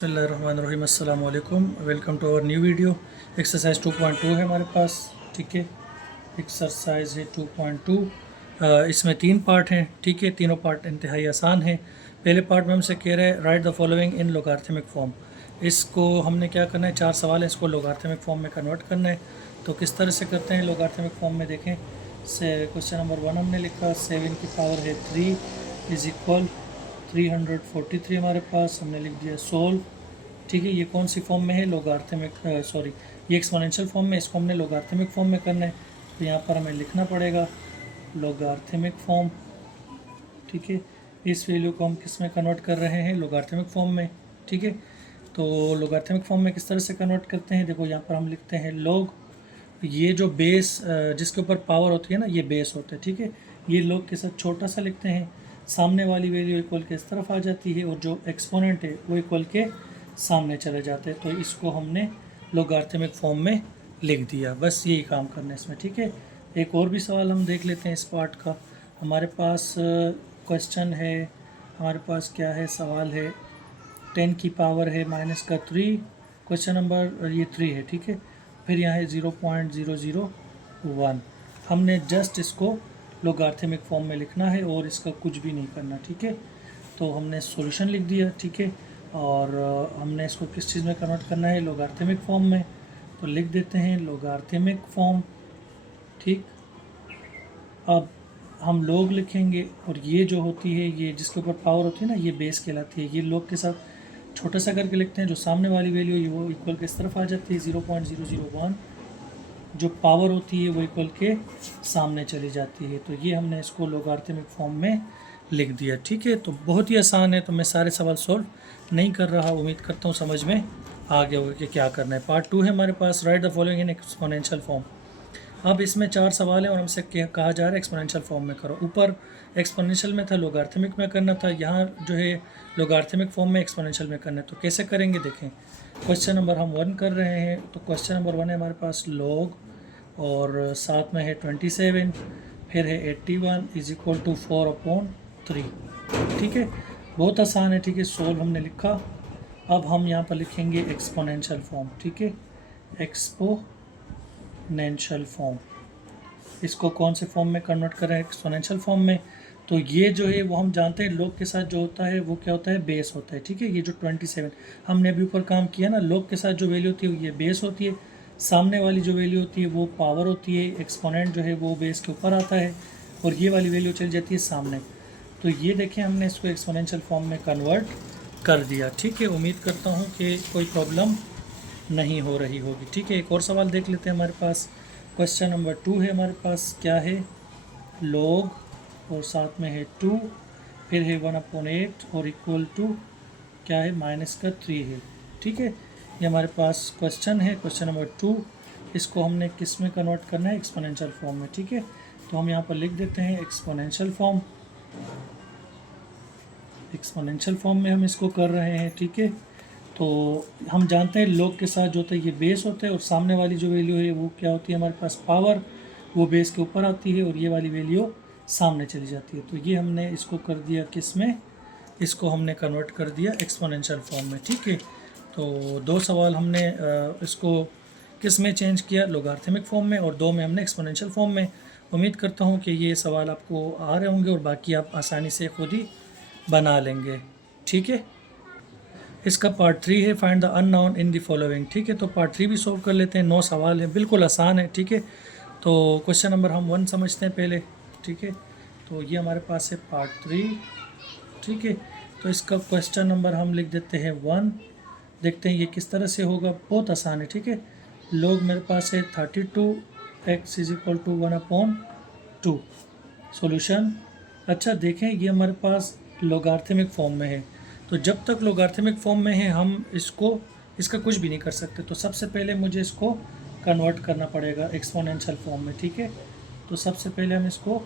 बिस्मिल्लाहिर्रहमानिर्रहीम अस्सलाम वालेकुम। Welcome to our new video. Exercise 2.2 है हमारे पास। ठीक है, एक्सरसाइज है 2.2। इसमें 3 पार्ट हैं। ठीक है, तीनों पार्ट इंतहाई आसान हैं। पहले पार्ट में हमसे कह रहे हैं right the following in logarithmic form. इसको हमने क्या करना है, 4 सवाल है, इसको लोगारिथमिक फॉर्म में कन्वर्ट करना है। तो किस तरह से करते हैं लोगारिथमिक फॉर्म में, देखें। से क्वेश्चन नंबर 1 हमने लिखा 7 की पावर है 3 इज़ इक्वल 343 हमारे पास, हमने लिख दिया सोल्व। ठीक है, ये कौन सी फॉर्म में है, लोगारिथमिक, सॉरी, ये एक्सपोनेंशियल फॉर्म में, इसको हमने लोगारिथमिक फॉर्म में करना है। तो यहाँ पर हमें लिखना पड़ेगा लोगारिथमिक फॉर्म। ठीक है, इस वैल्यू को हम किस में कन्वर्ट कर रहे हैं, लोगारिथमिक फॉर्म में। ठीक है, तो लोगारिथमिक फॉर्म में किस तरह से कन्वर्ट करते हैं, देखो यहाँ पर हम लिखते हैं लोग, ये जो बेस जिसके ऊपर पावर होती है ना, ये बेस होता है। ठीक है, ये लोग के साथ छोटा सा लिखते हैं, सामने वाली वैल्यू इक्वल के इस तरफ आ जाती है और जो एक्सपोनेंट है वो इक्वल के सामने चले जाते हैं। तो इसको हमने लोगारिथमिक फॉर्म में लिख दिया, बस यही काम करना है इसमें। ठीक है, एक और भी सवाल हम देख लेते हैं इस पार्ट का। हमारे पास क्वेश्चन है, हमारे पास क्या है, सवाल है 10 की पावर है -3। क्वेश्चन नंबर ये 3 है। ठीक है, फिर यहाँ है 0.001। हमने जस्ट इसको लोगारिथमिक फॉर्म में लिखना है और इसका कुछ भी नहीं करना। ठीक है, तो हमने सॉल्यूशन लिख दिया। ठीक है, और हमने इसको किस चीज़ में कन्वर्ट करना है, लोगारिथमिक फॉर्म में। तो लिख देते हैं लोगारिथमिक फॉर्म। ठीक, अब हम लोग लिखेंगे और ये जो होती है, ये जिसके ऊपर पावर होती है ना, ये बेस कहलाती है। ये लोग के साथ छोटा सा करके लिखते हैं, जो सामने वाली वैल्यू है वो इक्वल किस तरफ आ जाती है, 0.001। जो पावर होती है वो इक्वल के सामने चली जाती है। तो ये हमने इसको लोगारिथमिक फॉर्म में लिख दिया। ठीक है, तो बहुत ही आसान है। तो मैं सारे सवाल सॉल्व नहीं कर रहा, उम्मीद करता हूँ समझ में आ गया होगा कि क्या करना है। पार्ट 2 है हमारे पास, right the following in exponential form. अब इसमें 4 सवाल हैं और हमसे कहा जा रहा है एक्सपोनेंशियल फॉर्म में करो। ऊपर एक्सपोनेंशियल में था, लोगारिथमिक में करना था, यहाँ जो है लोगारिथमिक फॉर्म में एक्सपोनेंशियल में करना है। तो कैसे करेंगे, देखें। क्वेश्चन नंबर हम 1 कर रहे हैं। तो क्वेश्चन नंबर 1 है हमारे पास लोग, और साथ में है 27, फिर है 81 इज इक्वल टू 4/3। ठीक है, बहुत आसान है। ठीक है, सोल्व हमने लिखा। अब हम यहाँ पर लिखेंगे एक्सपोनेंशियल फॉर्म। ठीक है, एक्सपोनेंशियल फॉर्म, इसको कौन से फॉर्म में कन्वर्ट करें, एक्सपोनेंशियल फॉर्म में। तो ये जो है वो हम जानते हैं, लोग के साथ जो होता है वो क्या होता है, बेस होता है। ठीक है, ये जो 27 हमने अभी ऊपर काम किया ना, लोग के साथ जो वैल्यू होती है ये बेस होती है, सामने वाली जो वैल्यू होती है वो पावर होती है, एक्सपोनेंट जो है वो बेस के ऊपर आता है और ये वाली वैल्यू चली जाती है सामने। तो ये देखें, हमने इसको एक्सपोनेंशियल फॉर्म में कन्वर्ट कर दिया। ठीक है, उम्मीद करता हूँ कि कोई प्रॉब्लम नहीं हो रही होगी। ठीक है, एक और सवाल देख लेते हैं। हमारे पास क्वेश्चन नंबर 2 है, हमारे पास क्या है, लोग, और साथ में है 2, फिर है 1/8 और इक्वल टू क्या है, -3 है। ठीक है, ये हमारे पास क्वेश्चन है, क्वेश्चन नंबर 2। इसको हमने किस में कन्वर्ट करना है, एक्सपोनेंशियल फॉर्म में। ठीक है, तो हम यहाँ पर लिख देते हैं एक्सपोनेंशियल फॉर्म। एक्सपोनेंशियल फॉर्म में हम इसको कर रहे हैं। ठीक है, तो हम जानते हैं लोग के साथ जो होता है ये बेस होता है और सामने वाली जो वैल्यू है वो क्या होती है, हमारे पास पावर, वो बेस के ऊपर आती है और ये वाली वैल्यू सामने चली जाती है। तो ये हमने इसको कर दिया किस में, इसको हमने कन्वर्ट कर दिया एक्सपोनेंशियल फॉर्म में। ठीक है, तो 2 सवाल हमने इसको किस में चेंज किया, लोगारिथमिक फॉर्म में, और 2 में हमने एक्सपोनेंशियल फॉर्म में। उम्मीद करता हूँ कि ये सवाल आपको आ रहे होंगे और बाकी आप आसानी से खुद ही बना लेंगे। ठीक है, इसका पार्ट 3 है, find the unknown in the following. ठीक है, तो पार्ट 3 भी सॉल्व कर लेते हैं। 9 सवाल हैं, बिल्कुल आसान है। ठीक है, तो क्वेश्चन नंबर हम 1 समझते हैं पहले। ठीक है, तो ये हमारे पास है पार्ट 3। ठीक है, तो इसका क्वेश्चन नंबर हम लिख देते हैं 1। देखते हैं ये किस तरह से होगा, बहुत आसान है। ठीक है, लोग मेरे पास है 32x is equal to 1/2। Solution, अच्छा देखें, ये हमारे पास लोगारिथमिक फॉर्म में है। तो जब तक लोगारिथमिक फॉर्म में है हम इसका कुछ भी नहीं कर सकते। तो सबसे पहले मुझे इसको कन्वर्ट करना पड़ेगा एक्सपोनेंशियल फॉर्म में। ठीक है, तो सबसे पहले हम इसको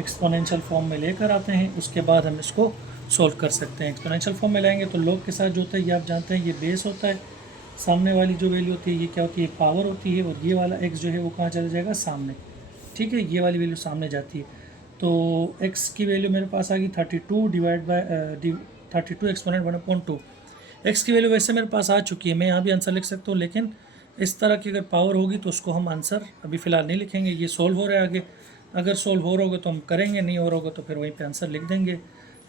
एक्सपोनेंशियल फॉर्म में लेकर आते हैं, उसके बाद हम इसको सॉल्व कर सकते हैं। एक्सपोनेंशियल फॉर्म में लाएंगे तो लोग के साथ जो होता है ये आप जानते हैं, ये बेस होता है, सामने वाली जो वैल्यू होती है ये क्या होती है, पावर होती है, और ये वाला x जो है वो कहाँ चला जाएगा, सामने। ठीक है, ये वाली वैल्यू सामने जाती है। तो x की वैल्यू मेरे पास आ गई 32 डिवाइड बाय 32 एक्सपोनेंट 1/2। एक्स की वैल्यू वैसे मेरे पास आ चुकी है, मैं यहाँ भी आंसर लिख सकता हूँ, लेकिन इस तरह की अगर पावर होगी तो उसको हम आंसर अभी फ़िलहाल नहीं लिखेंगे। ये सोल्व हो रहा है आगे, अगर सोल्व हो रहा होगा तो हम करेंगे, नहीं हो रहा होगा तो फिर वहीं पे आंसर लिख देंगे।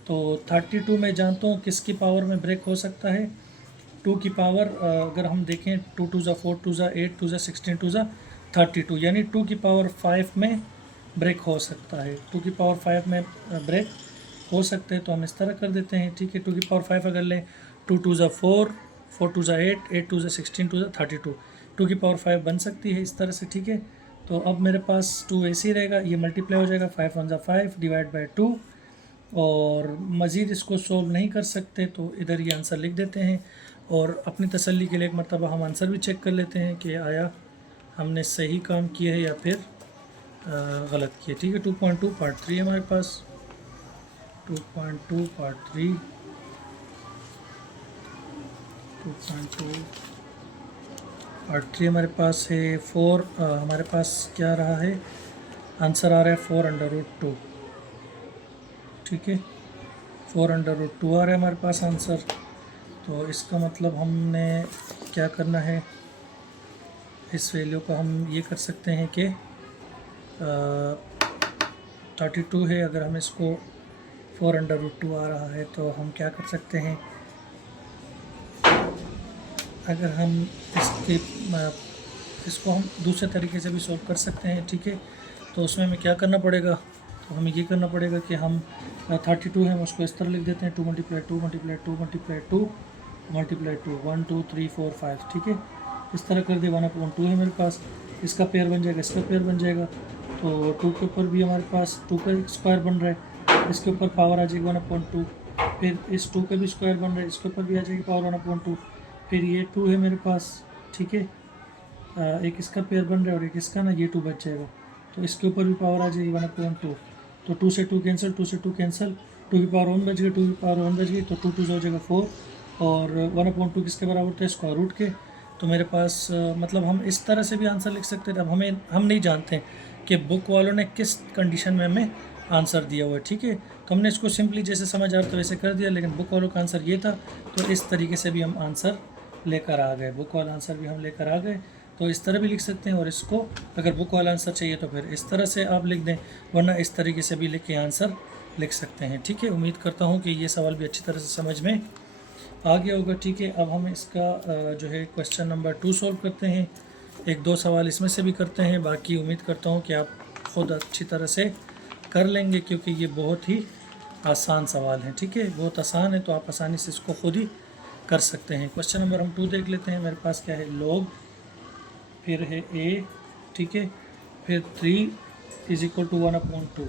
तो 32 में जानता हूँ किसकी पावर में ब्रेक हो सकता है। 2 की पावर अगर हम देखें, 2 2 ज़ा 4 2 ज़ा 8 2 ज़ा 16 2 ज़ा 32, यानी 2 की पावर 5 में ब्रेक हो सकता है। 2 की पावर 5 में ब्रेक हो सकते हैं, तो हम इस तरह कर देते हैं, ठीक है। 2 की पावर 5 अगर लें, 2 2 ज़ा 4 4 2 ज़ा 8 8 2 ज़ा 16 2 ज़ा 32, 2 की पावर 5 बन सकती है इस तरह से, ठीक है। तो अब मेरे पास 2 ऐसे ही रहेगा, ये मल्टीप्लाई हो जाएगा, 5 1 ज़ा 5 डिवाइड बाई 2, और मज़ीद इसको सोल्व नहीं कर सकते तो इधर ये आंसर लिख देते हैं। और अपनी तसल्ली के लिए एक मरतबा हम आंसर भी चेक कर लेते हैं कि आया हमने सही काम किया है या फिर गलत किया, ठीक है। 2.2 पार्ट 3 हमारे पास, 2.2 पार्ट 3, 2.2 पार्ट 3 हमारे पास है। 4 हमारे पास क्या रहा है, आंसर आ रहा है 4√2, ठीक है। 4√2 आ रहा है हमारे पास आंसर। तो इसका मतलब हमने क्या करना है, इस वैल्यू को हम ये कर सकते हैं कि 32 है, अगर हम इसको 4√2 आ रहा है तो हम क्या कर सकते हैं, अगर हम इसको हम दूसरे तरीके से भी सॉल्व कर सकते हैं, ठीक है। तो उसमें हमें क्या करना पड़ेगा, तो हमें ये करना पड़ेगा कि हम 32 है, हम उसको इस तरह लिख देते हैं, 2 × 2 × 2 × 2 × 2 1 2 3 4 5, ठीक है। इस तरह कर दिया, 1/2 है मेरे पास, इसका पेयर बन जाएगा, इसका पेयर बन जाएगा। तो 2 के ऊपर भी हमारे पास 2 का स्क्वायर बन रहा है, इसके ऊपर पावर आ जाएगी 1/2, फिर इस 2 का भी स्क्वायर बन रहा है, इसके ऊपर भी आ जाएगी पावर 1/2, फिर ये 2 है मेरे पास, ठीक है। एक इसका पेयर बन रहा है और एक इसका ना, ये 2 बच जाएगा, तो इसके ऊपर भी पावर आ जाएगी 1/2। तो 2 से 2 कैंसिल, 2 से 2 कैंसिल, 2 की पावर 1 बच गई, 2 की पावर 1 बच गई, तो 2 2 हो जाएगा 4, और 1/2 किसके बराबर था, स्क्वायर रूट के। तो मेरे पास मतलब हम इस तरह से भी आंसर लिख सकते थे। अब हम नहीं जानते कि बुक वालों ने किस कंडीशन में हमें आंसर दिया हुआ है, ठीक है। तो हमने इसको सिंपली जैसे समझ आ रहा था वैसे कर दिया, लेकिन बुक वालों का आंसर ये था, तो इस तरीके से भी हम आंसर लेकर आ गए, बुक वाला आंसर भी हम लेकर आ गए। तो इस तरह भी लिख सकते हैं, और इसको अगर बुक वाला आंसर चाहिए तो फिर इस तरह से आप लिख दें, वरना इस तरीके से भी लिख के आंसर लिख सकते हैं, ठीक है। उम्मीद करता हूँ कि ये सवाल भी अच्छी तरह से समझ में आ गया होगा, ठीक है। अब हम इसका जो है क्वेश्चन नंबर 2 सॉल्व करते हैं, 1-2 सवाल इसमें से भी करते हैं, बाकी उम्मीद करता हूँ कि आप ख़ुद अच्छी तरह से कर लेंगे, क्योंकि ये बहुत ही आसान सवाल हैं, ठीक है। बहुत आसान है, तो आप आसानी से इसको खुद ही कर सकते हैं। क्वेश्चन नंबर हम 2 देख लेते हैं। मेरे पास क्या है, लॉग, फिर है a, ठीक है, फिर 3 = 1/2,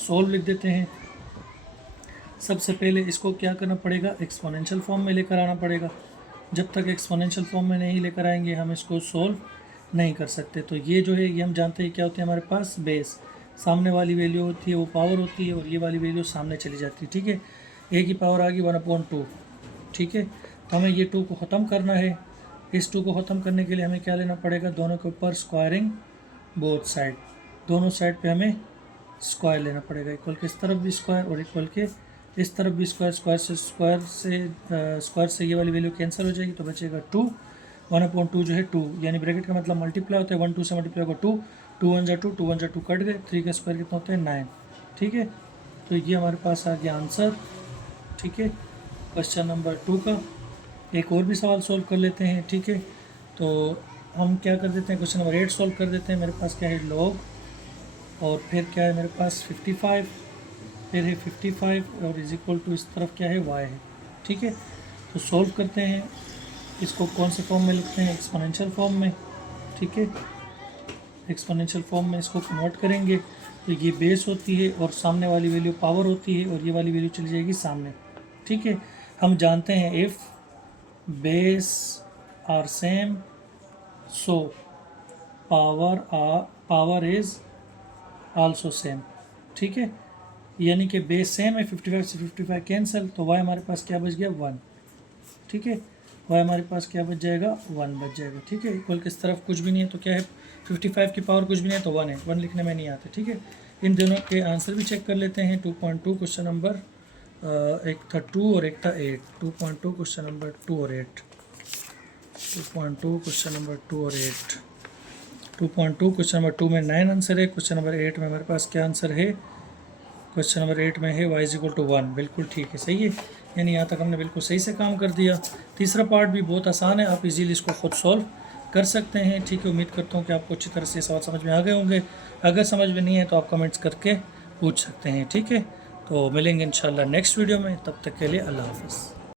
सोल्व लिख देते हैं। सबसे पहले इसको क्या करना पड़ेगा, एक्सपोनेंशियल फॉर्म में लेकर आना पड़ेगा। जब तक एक्सपोनेंशियल फॉर्म में नहीं लेकर आएंगे हम इसको सोल्व नहीं कर सकते। तो ये जो है, ये हम जानते हैं क्या होते हैं हमारे पास, बेस, सामने वाली वैल्यू होती है वो पावर होती है, और ये वाली वैल्यू सामने चली जाती है, ठीक है। a की पावर आ गई 1/2, ठीक है। तो हमें ये 2 को ख़त्म करना है। इस 2 को ख़त्म करने के लिए हमें क्या लेना पड़ेगा, दोनों के ऊपर स्क्वायरिंग बोथ साइड, दोनों साइड पे हमें स्क्वायर लेना पड़ेगा, इक्वल के इस तरफ भी स्क्वायर और इक्वल के इस तरफ भी स्क्वायर। स्क्वायर से ये वाली वैल्यू कैंसिल हो जाएगी, तो बचेगा 2, 1/2 जो है 2, यानी ब्रैकेट का मतलब मल्टीप्लाई होता है, 1 2 से मल्टीप्लाई होगा 2, 2 1 ज़ा 2, 2 1 ज़ा 2 कट गए, 3 का स्क्वायर कितना होता है 9, ठीक है। तो ये हमारे पास आ गया आंसर, ठीक है, क्वेश्चन नंबर 2 का। एक और भी सवाल सोल्व कर लेते हैं, ठीक है। तो हम क्या कर देते हैं, क्वेश्चन नंबर 8 सोल्व कर देते हैं। मेरे पास क्या है, लॉग, और फिर क्या है मेरे पास 55, फिर है 55, और = इस तरफ क्या है, y है, ठीक है। तो सोल्व करते हैं, इसको कौन से फॉर्म में लिखते हैं, एक्सपोनेंशियल फॉर्म में, ठीक है। एक्सपोनेंशियल फॉर्म में इसको कन्वर्ट करेंगे, तो ये बेस होती है और सामने वाली वैल्यू पावर होती है, और ये वाली वैल्यू चली जाएगी सामने, ठीक है। हम जानते हैं if base are same so power is also same, ठीक है। यानी कि बेस सेम है, 55 से 55 कैंसिल, तो y हमारे पास क्या बच गया, 1, ठीक है। y हमारे पास क्या बच जाएगा, 1 बच जाएगा, ठीक है। इक्वल किस तरफ कुछ भी नहीं है, तो क्या है, 55 की पावर कुछ भी नहीं है तो 1 है, 1 लिखने में नहीं आता, ठीक है। इन दोनों के आंसर भी चेक कर लेते हैं। 2.2 क्वेश्चन नंबर एक था 2 और एक था 8। 2.2 क्वेश्चन नंबर 2 और 8। 2.2 क्वेश्चन नंबर 2 और 8। 2.2 क्वेश्चन नंबर 2 में 9 आंसर है। क्वेश्चन नंबर 8 में हमारे पास क्या आंसर है? क्वेश्चन नंबर 8 में है y = 1। बिल्कुल ठीक है, सही है। यानी यहाँ तक हमने बिल्कुल सही से काम कर दिया। तीसरा पार्ट भी बहुत आसान है, आप इजीली इसको खुद सॉल्व कर सकते हैं। ठीक है, उम्मीद करता हूँ कि आपको अच्छी तरह से सवाल समझ में आ गए होंगे। अगर समझ में नहीं है तो आप कमेंट्स करके पूछ सकते हैं। ठीक है, तो मिलेंगे इंशाल्लाह नेक्स्ट वीडियो में। तब तक के लिए अल्लाह हाफ़िज़।